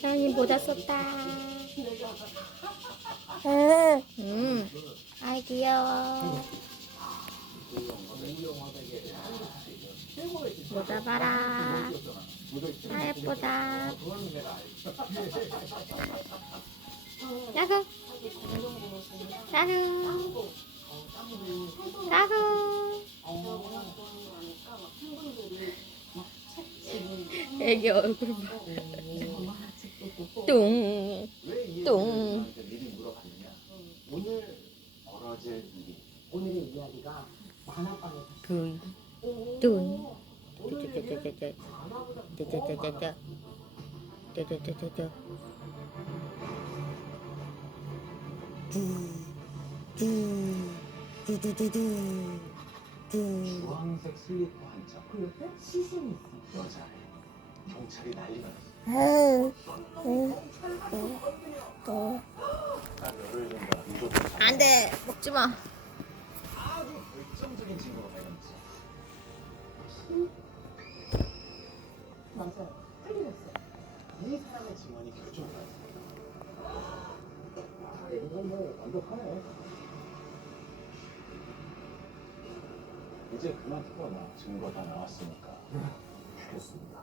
사장님 모자 썼다. 응. 음. 아이 귀여워. 모자 봐라. 아 예쁘다. 야구. 야구. 야구. 애기 얼굴 봐. 뚱. 뚱. 미리 물어봤느냐? 오늘 벌어질 일이 오늘의 이야기가 만화방에 그. 뚱. 뚜뚜뚜뚜뚜 뚜. 뚜뚜뚜뚜 뚜. 뚜뚜뚜뚜뚜. 뚜뚜뚜뚜. 뚜. 주황색 슬리퍼 한 짝, 그 옆에 시신이 있어. 여자애. 경찰이 난리가 났어. 응. 응. 응. 딱 열흘 전에 무조건 잡아. 안 돼. 먹지 마. 아주 결정적인 증거가 발견됐어. 맞아요. 틀리셨어요. 이 사람의 증언이 결정이야. 아, 이건 뭐 완벽하네. 이제 그만 두거나 증거 다 나왔으니까. 죽였습니다.